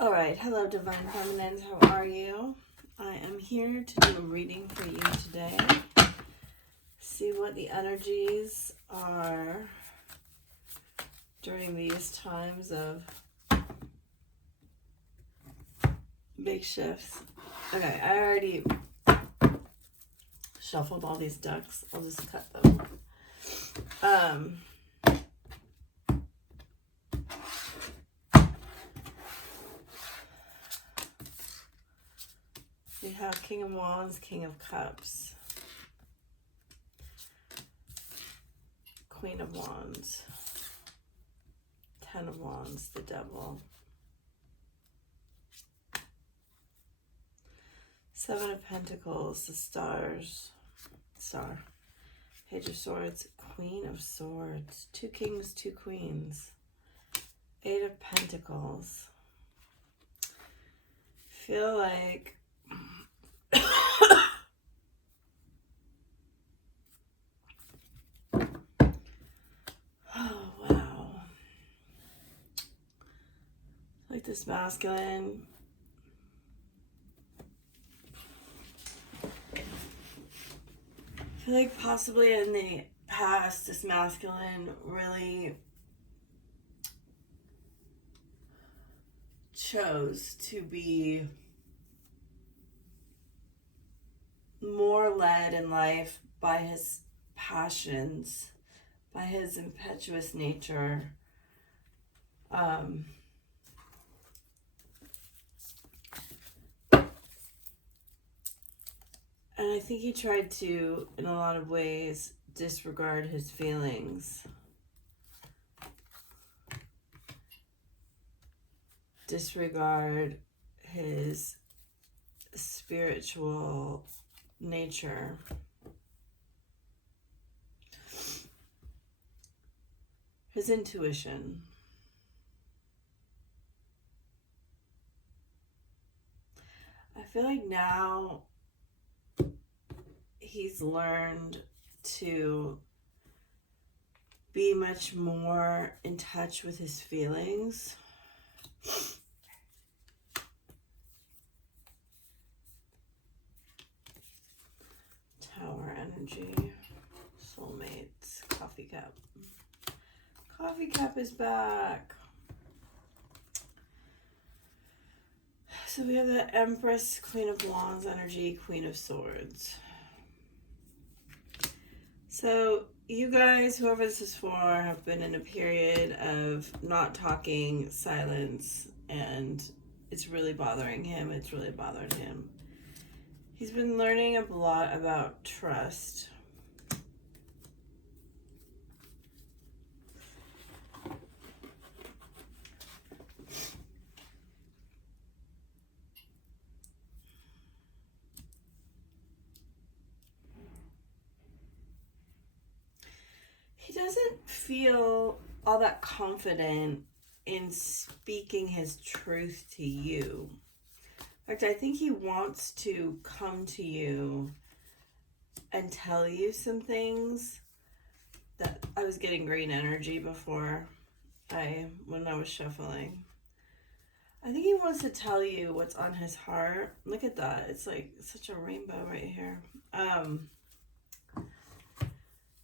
All right, hello Divine Feminines, how are you? I am here to do a reading for you today. See what the energies are during these times of big shifts. Okay, I already shuffled all these decks. I'll just cut them. We have King of Wands, King of Cups, Queen of Wands, Ten of Wands, the Devil, Seven of Pentacles, the Star, Page of Swords, Queen of Swords, Two Kings, Two Queens, Eight of Pentacles. Feel like oh wow, like this masculine I feel like possibly in the past this masculine really chose to be more led in life by his passions, by his impetuous nature. And I think he tried to, in a lot of ways, disregard his feelings. Disregard his spiritual nature. His intuition. I feel like now he's learned to be much more in touch with his feelings. Tower energy, soulmates, coffee cup. Coffee cup is back. So we have the Empress, Queen of Wands energy, Queen of Swords. So you guys, whoever this is for, have been in a period of not talking, silence, and it's really bothering him. It's really bothered him. He's been learning a lot about trust. He doesn't feel all that confident in speaking his truth to you. In fact, I think he wants to come to you and tell you some things. That I was getting green energy before when I was shuffling. I think he wants to tell you what's on his heart. Look at that. It's like such a rainbow right here.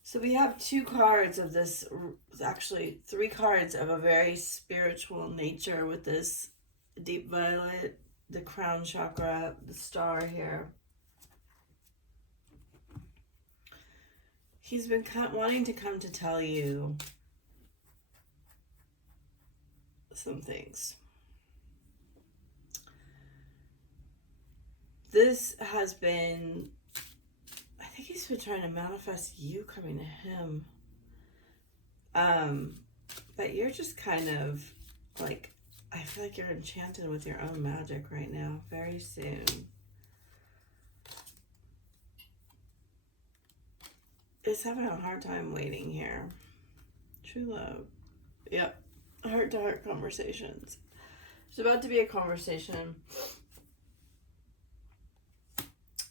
So we have two cards of this, actually 3 cards of a very spiritual nature with this deep violet, the crown chakra, the star here. He's been wanting to come to tell you some things. This has been, I think he's been trying to manifest you coming to him. But you're just kind of like, I feel like you're enchanted with your own magic right now. Very soon. Is having a hard time waiting here. True love. Yep. Heart-to-heart conversations. There's about to be a conversation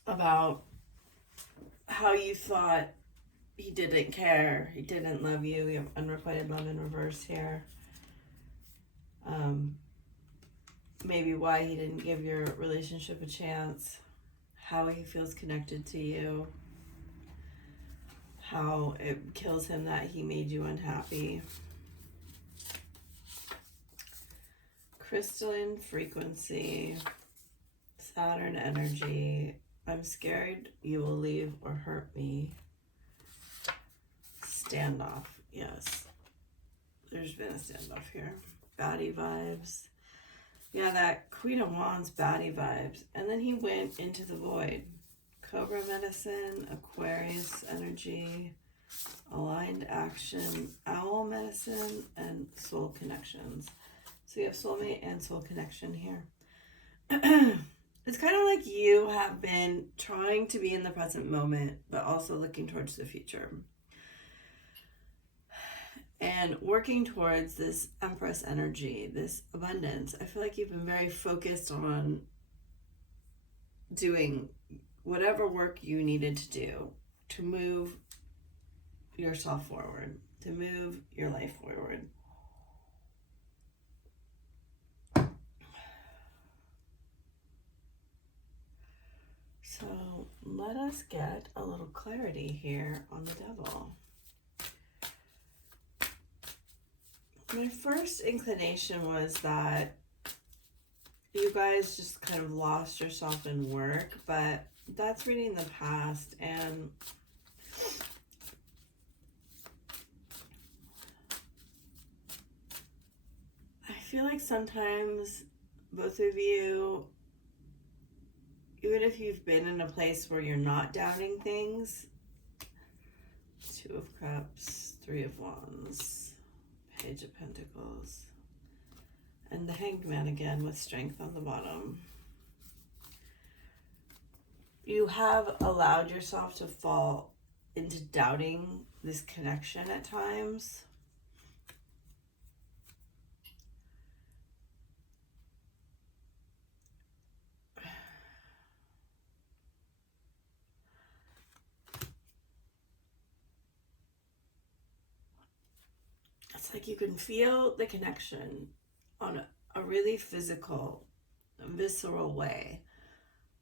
about how you thought he didn't care, he didn't love you. You have unrequited love in reverse here. maybe why he didn't give your relationship a chance, how he feels connected to you, how it kills him that he made you unhappy. Crystalline frequency, Saturn energy. I'm scared you will leave or hurt me. Standoff. Yes. There's been a standoff here. Baddie vibes. Yeah, that Queen of Wands baddie vibes. And then he went into the void. Cobra medicine, Aquarius energy, aligned action, owl medicine, and soul connections. So you have soulmate and soul connection here. It's kind of like you have been trying to be in the present moment, but also looking towards the future. And working towards this Empress energy, this abundance. I feel like you've been very focused on doing whatever work you needed to do to move yourself forward, to move your life forward. So let us get a little clarity here on the Devil. My first inclination was that you guys just kind of lost yourself in work, but that's reading the past, and I feel like sometimes both of you, even if you've been in a place where you're not doubting things, Two of Cups, Three of Wands, Page of Pentacles, and the Hanged Man again with Strength on the bottom. You have allowed yourself to fall into doubting this connection at times. It's like you can feel the connection on a really physical, visceral way,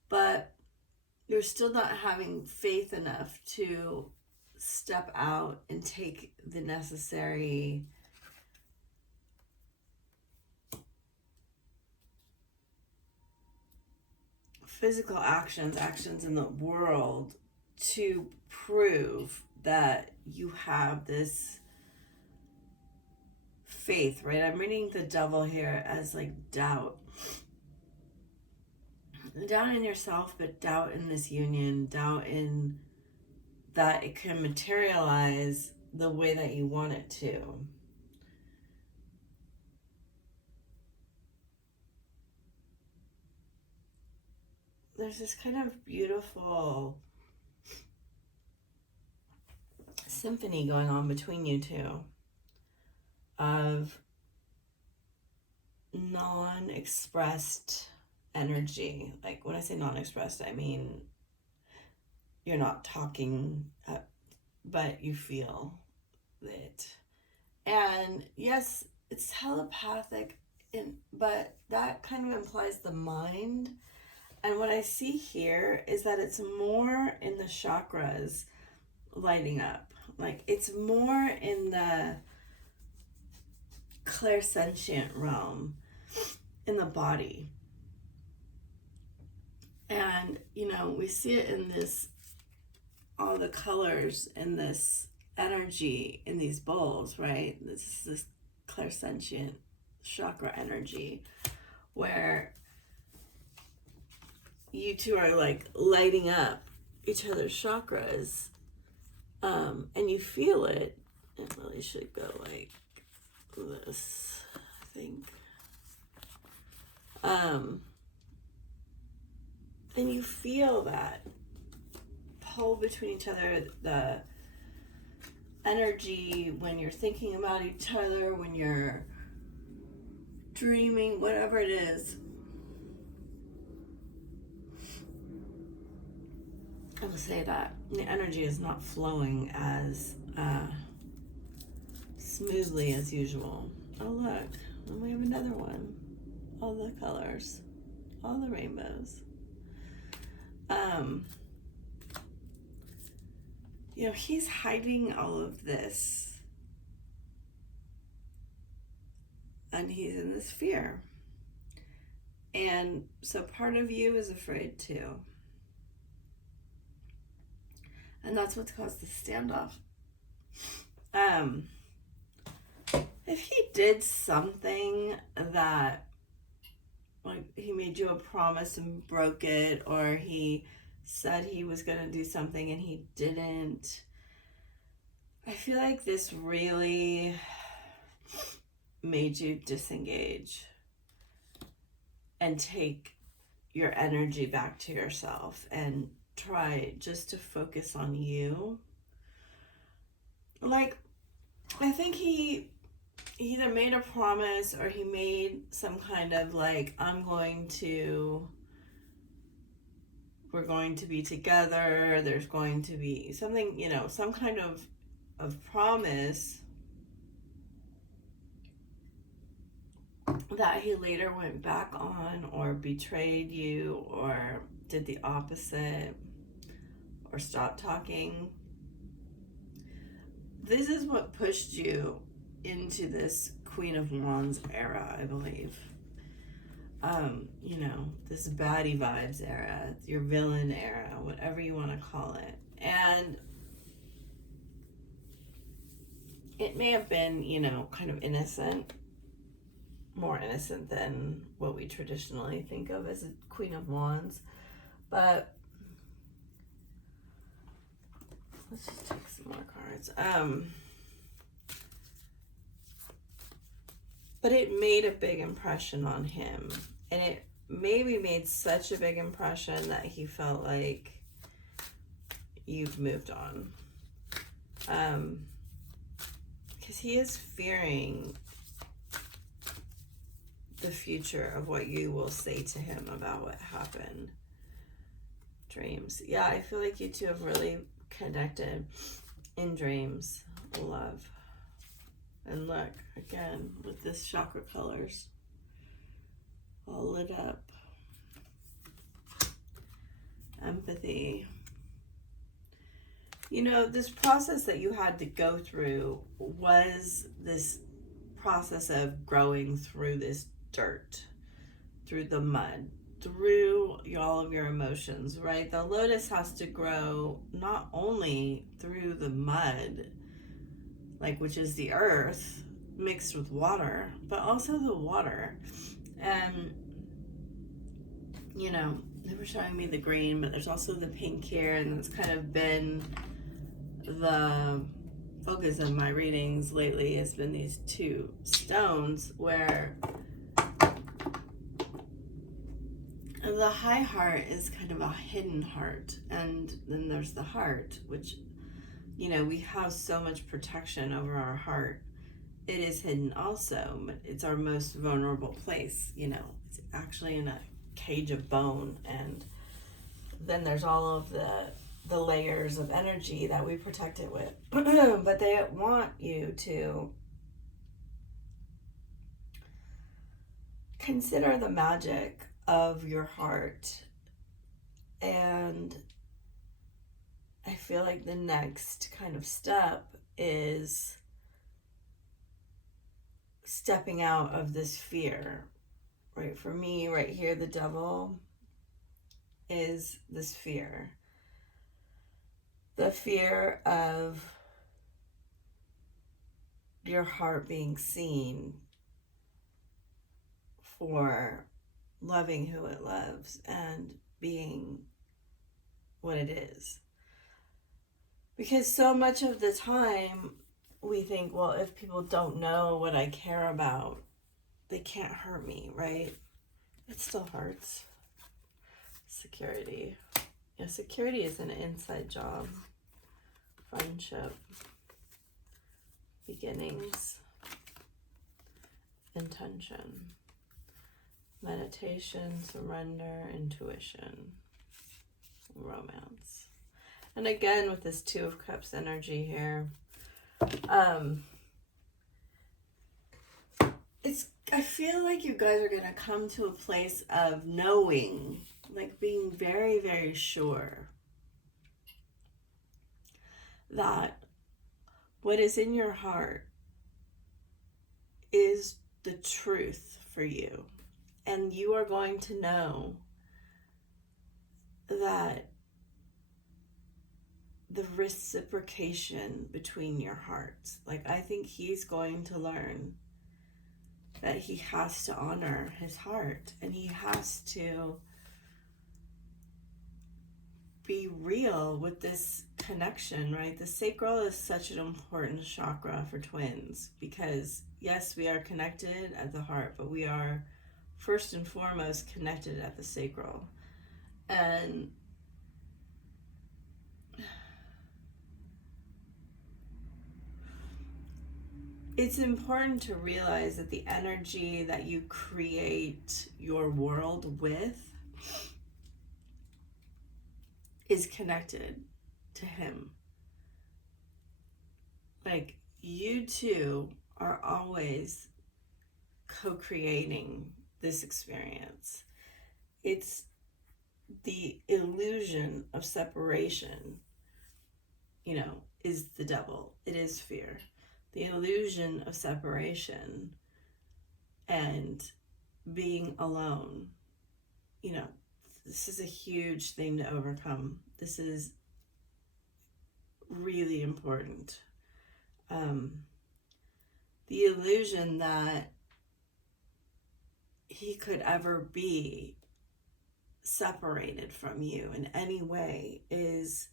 but you're still not having faith enough to step out and take the necessary physical actions in the world to prove that you have this faith, right? I'm reading the Devil here as like doubt. Doubt in yourself, but doubt in this union, doubt in that it can materialize the way that you want it to. There's this kind of beautiful symphony going on between you two of non-expressed energy. Like when I say non-expressed, I mean you're not talking, but you feel it. And yes, it's telepathic, but that kind of implies the mind. And what I see here is that it's more in the chakras lighting up. Like it's more in the clairsentient realm in the body. And, you know, we see it in this, all the colors in this energy in these bowls, right? This is this clairsentient chakra energy where you two are like lighting up each other's chakras, and you feel it. It really should go like this, I think. And you feel that pull between each other, the energy when you're thinking about each other, when you're dreaming, whatever it is. I will say that the energy is not flowing as smoothly as usual. Oh look, and we have another one. all the colors, all the rainbows. You know, he's hiding all of this, and he's in this fear. And so part of you is afraid too. And that's what's caused the standoff. If he did something that, like, he made you a promise and broke it, or he said he was going to do something and he didn't, I feel like this really made you disengage and take your energy back to yourself and try just to focus on you. Like, I think he either made a promise or he made some kind of like, we're going to be together, there's going to be something, you know, some kind of promise that he later went back on, or betrayed you, or did the opposite, or stopped talking. This is what pushed you into this Queen of Wands era, I believe. You know, this baddie vibes era, your villain era, whatever you want to call it. And it may have been, you know, kind of innocent, more innocent than what we traditionally think of as a Queen of Wands. But let's just take some more cards. But it made a big impression on him. And it maybe made such a big impression that he felt like you've moved on. Because he is fearing the future of what you will say to him about what happened. Dreams. Yeah, I feel like you two have really connected in dreams. Love. And look, again, with this chakra colors all lit up. Empathy. You know, this process that you had to go through was this process of growing through this dirt, through the mud, through all of your emotions, right? The lotus has to grow not only through the mud, like, which is the earth mixed with water, but also the water. And, you know, they were showing me the green, but there's also the pink here, and it's kind of been the focus of my readings lately has been these two stones, where the high heart is kind of a hidden heart, and then there's the heart, which, you know, we have so much protection over our heart. It is hidden also, but it's our most vulnerable place. You know, it's actually in a cage of bone, and then there's all of the layers of energy that we protect it with. But they want you to consider the magic of your heart. And I feel like the next kind of step is stepping out of this fear, right? For me, right here, the devil is this fear. The fear of your heart being seen for loving who it loves and being what it is. Because so much of the time we think, well, if people don't know what I care about, they can't hurt me, right? It still hurts. Security. Yeah, security is an inside job. Friendship. Beginnings. Intention. Meditation, surrender, intuition. Romance. And again, with this Two of Cups energy here, I feel like you guys are going to come to a place of knowing, like being very, very sure that what is in your heart is the truth for you. And you are going to know that the reciprocation between your hearts, like I think he's going to learn that he has to honor his heart, and he has to be real with this connection, right? The sacral is such an important chakra for twins because, yes, we are connected at the heart, but we are first and foremost connected at the sacral. And it's important to realize that the energy that you create your world with is connected to him. Like, you two are always co-creating this experience. It's the illusion of separation, is the devil. It is fear. The illusion of separation and being alone, this is a huge thing to overcome. This is really important. The illusion that he could ever be separated from you in any way is,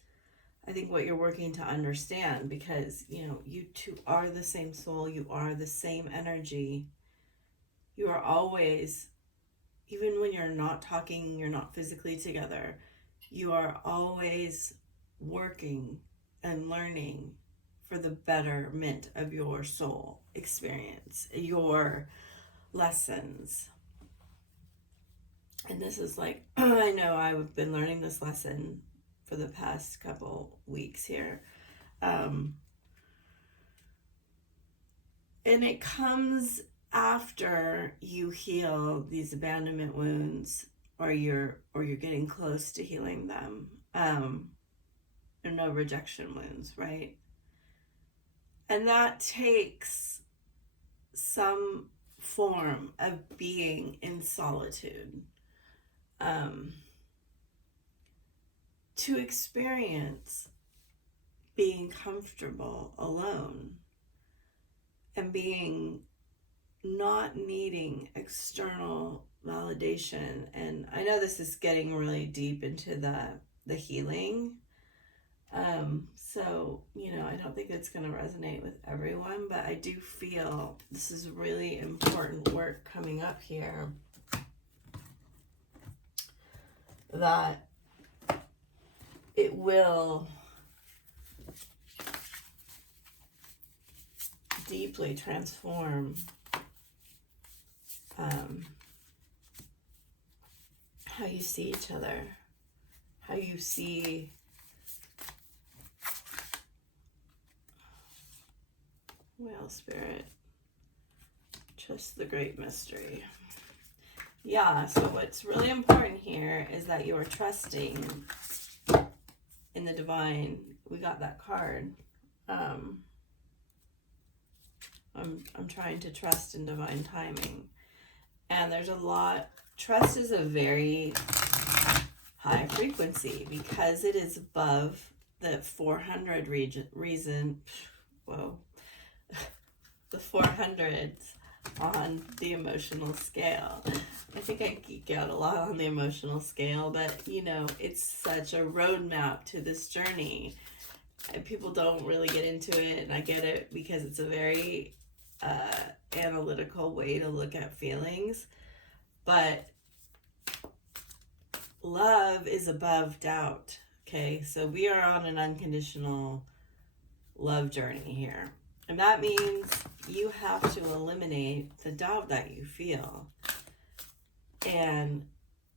I think, what you're working to understand, because, you two are the same soul, you are the same energy. You are always, even when you're not talking, you're not physically together, you are always working and learning for the betterment of your soul experience, your lessons. And this is like, I know I've been learning this lesson for the past couple weeks here. And it comes after you heal these abandonment wounds, or you're getting close to healing them. There are no rejection wounds, right? And that takes some form of being in solitude to experience being comfortable alone and being not needing external validation. And I know this is getting really deep into the healing. So, I don't think it's going to resonate with everyone, but I do feel this is really important work coming up here, that it will deeply transform how you see each other, how you see Whale Spirit, just the great mystery. Yeah, so what's really important here is that you are trusting in the divine. We got that card. I'm trying to trust in divine timing. And there's a lot, trust is a very high frequency because it is above the 400 the 400s on the emotional scale. I think I geek out a lot on the emotional scale, but it's such a roadmap to this journey. And people don't really get into it, and I get it because it's a very analytical way to look at feelings. But love is above doubt. Okay, so we are on an unconditional love journey here. And that means you have to eliminate the doubt that you feel. And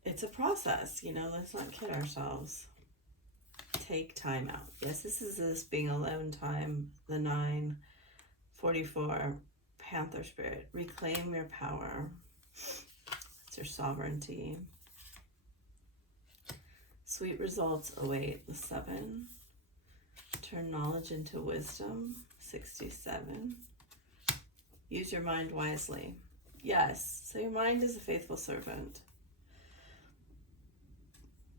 it's a process, let's not kid ourselves. Take time out. Yes, this is being alone time, the 9:44 Panther spirit, reclaim your power. It's your sovereignty. Sweet results await, the 7. Turn knowledge into wisdom, 67. Use your mind wisely. Yes, so your mind is a faithful servant.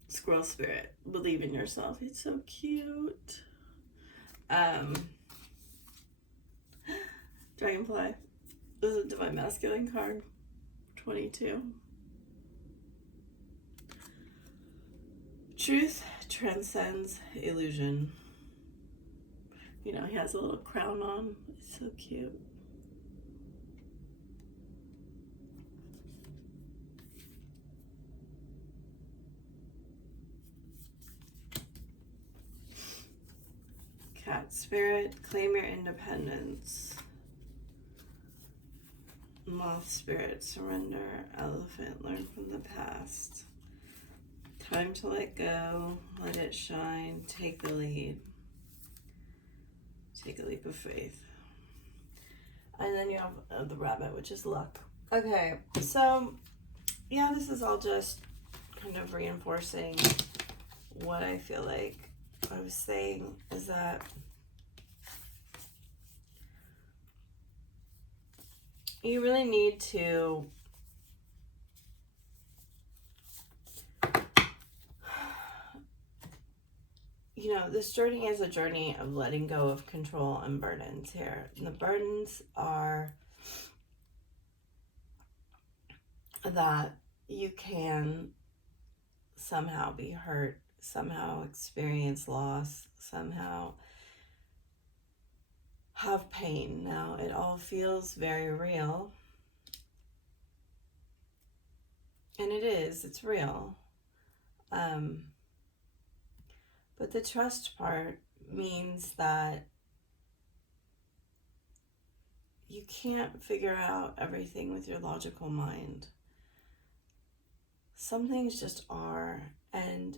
Squirrel spirit, believe in yourself. It's so cute. Dragonfly. This is a divine masculine card. 22. Truth transcends illusion. You know, he has a little crown on. It's so cute. Cat spirit, claim your independence. Moth spirit, surrender. Elephant, learn from the past. Time to let go, let it shine, take the lead. Take a leap of faith. And then you have the rabbit, which is luck. Okay, so yeah, this is all just kind of reinforcing what I feel like I was saying is that you really need to this journey is a journey of letting go of control and burdens here. And the burdens are that you can somehow be hurt, somehow experience loss, somehow have pain. Now, it all feels very real. And it is, it's real. But the trust part means that you can't figure out everything with your logical mind. Some things just are, and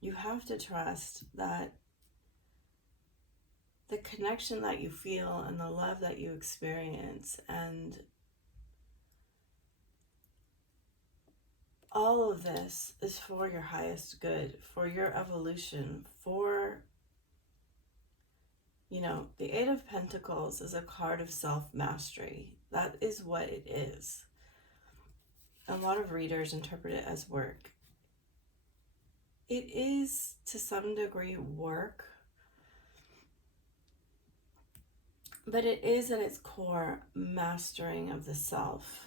you have to trust that the connection that you feel and the love that you experience and all of this is for your highest good, for your evolution, for, the 8 of Pentacles is a card of self-mastery. That is what it is. A lot of readers interpret it as work. It is, to some degree, work, but it is at its core mastering of the self.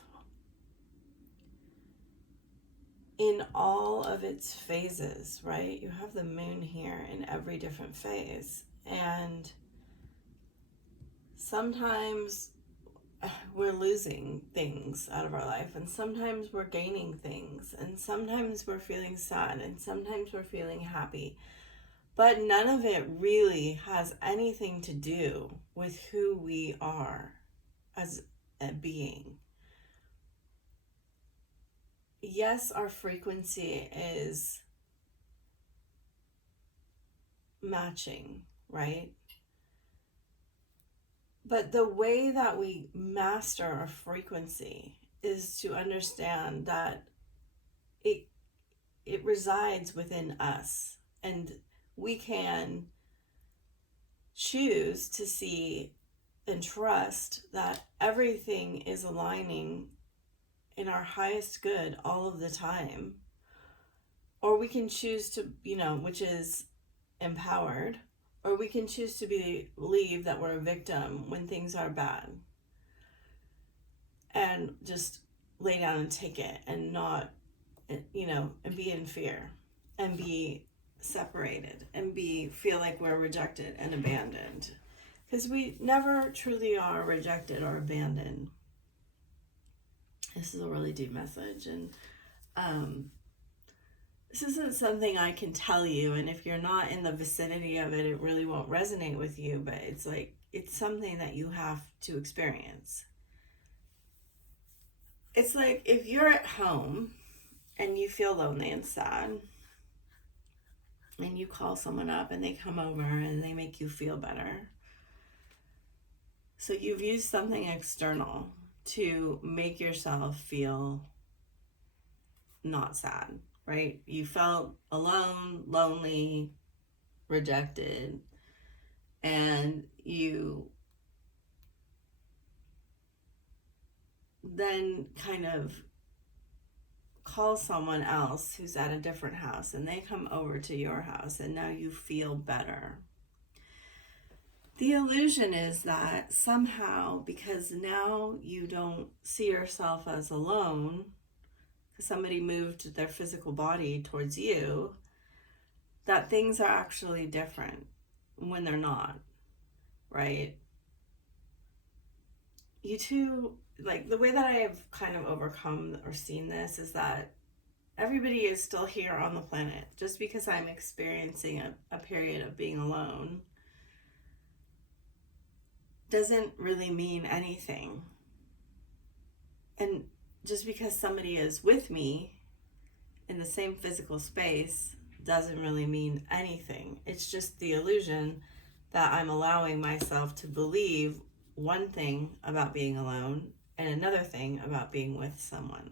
In all of its phases, right? You have the moon here in every different phase. And sometimes we're losing things out of our life, and sometimes we're gaining things, and sometimes we're feeling sad, and sometimes we're feeling happy. But none of it really has anything to do with who we are as a being. Yes, our frequency is matching, right? But the way that we master our frequency is to understand that it resides within us, and we can choose to see and trust that everything is aligning in our highest good all of the time. Or we can choose to, which is empowered, or we can choose to believe that we're a victim when things are bad and just lay down and take it and not, and be in fear and be separated and feel like we're rejected and abandoned, because we never truly are rejected or abandoned. This is a really deep message, and this isn't something I can tell you, and if you're not in the vicinity of it, it really won't resonate with you, but it's something that you have to experience. It's like if you're at home and you feel lonely and sad, and you call someone up and they come over and they make you feel better. So you've used something external to make yourself feel not sad, right? You felt alone, lonely, rejected, and you then kind of call someone else who's at a different house, and they come over to your house, and now you feel better. The illusion is that somehow, because now you don't see yourself as alone, because somebody moved their physical body towards you, that things are actually different when they're not, right? You two, like, the way that I have kind of overcome or seen this is that everybody is still here on the planet. Just because I'm experiencing a period of being alone doesn't really mean anything. And just because somebody is with me in the same physical space doesn't really mean anything. It's just the illusion that I'm allowing myself to believe one thing about being alone and another thing about being with someone.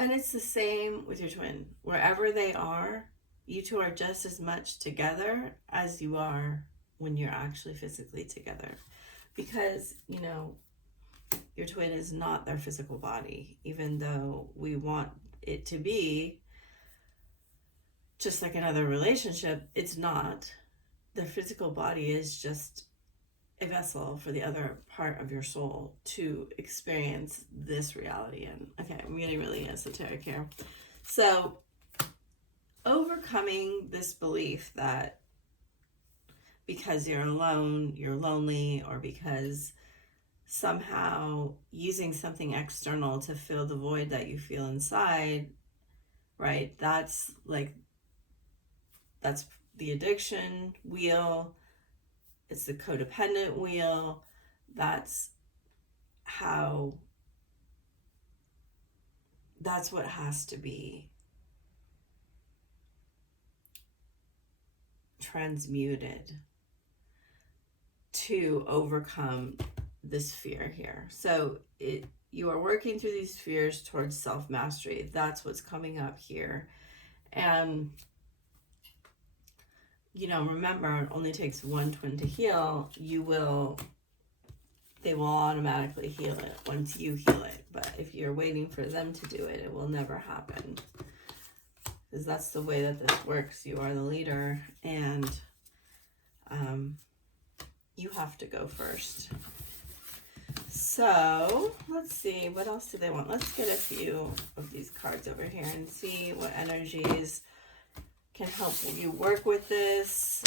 And it's the same with your twin. Wherever they are, you two are just as much together as you are when you're actually physically together. Because, you know, your twin is not their physical body, even though we want it to be just like another relationship. It's not. Their physical body is just a vessel for the other part of your soul to experience this reality in. Okay, I'm getting really esoteric here. So, overcoming this belief that because you're alone, you're lonely, or because somehow using something external to fill the void that you feel inside, right? That's the addiction wheel. It's the codependent wheel. That's what has to be transmuted to overcome this fear here. So you are working through these fears towards self-mastery. That's what's coming up here. And, you know, remember, it only takes one twin to heal. They will automatically heal it once you heal it. But if you're waiting for them to do it, it will never happen. Because that's the way that this works. You are the leader, and you have to go first. So let's see, what else do they want? Let's get a few of these cards over here and see what energies can help you work with this.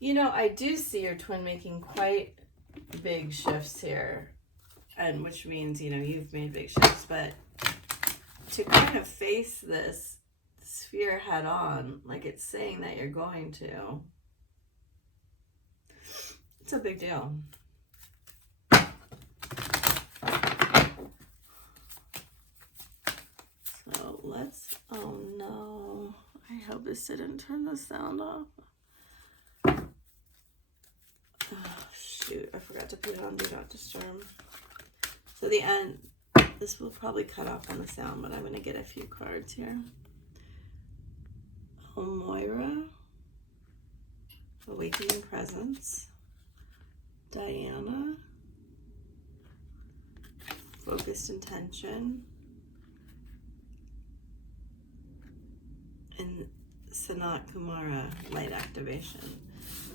You know, I do see your twin making quite big shifts here, and which means, you know, you've made big shifts, but to kind of face this fear head on, like it's saying that you're going to, it's a big deal. So let's, oh no, I hope this didn't turn the sound off. Oh shoot, I forgot to put it on Do Not Disturb. So the end, this will probably cut off on the sound, but I'm going to get a few cards here. Moira, Awakening Presence. Diana, Focused Intention. And Sanat Kumara, Light Activation.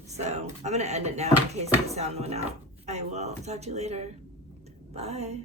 So I'm going to end it now in case the sound went out. I will talk to you later. Bye.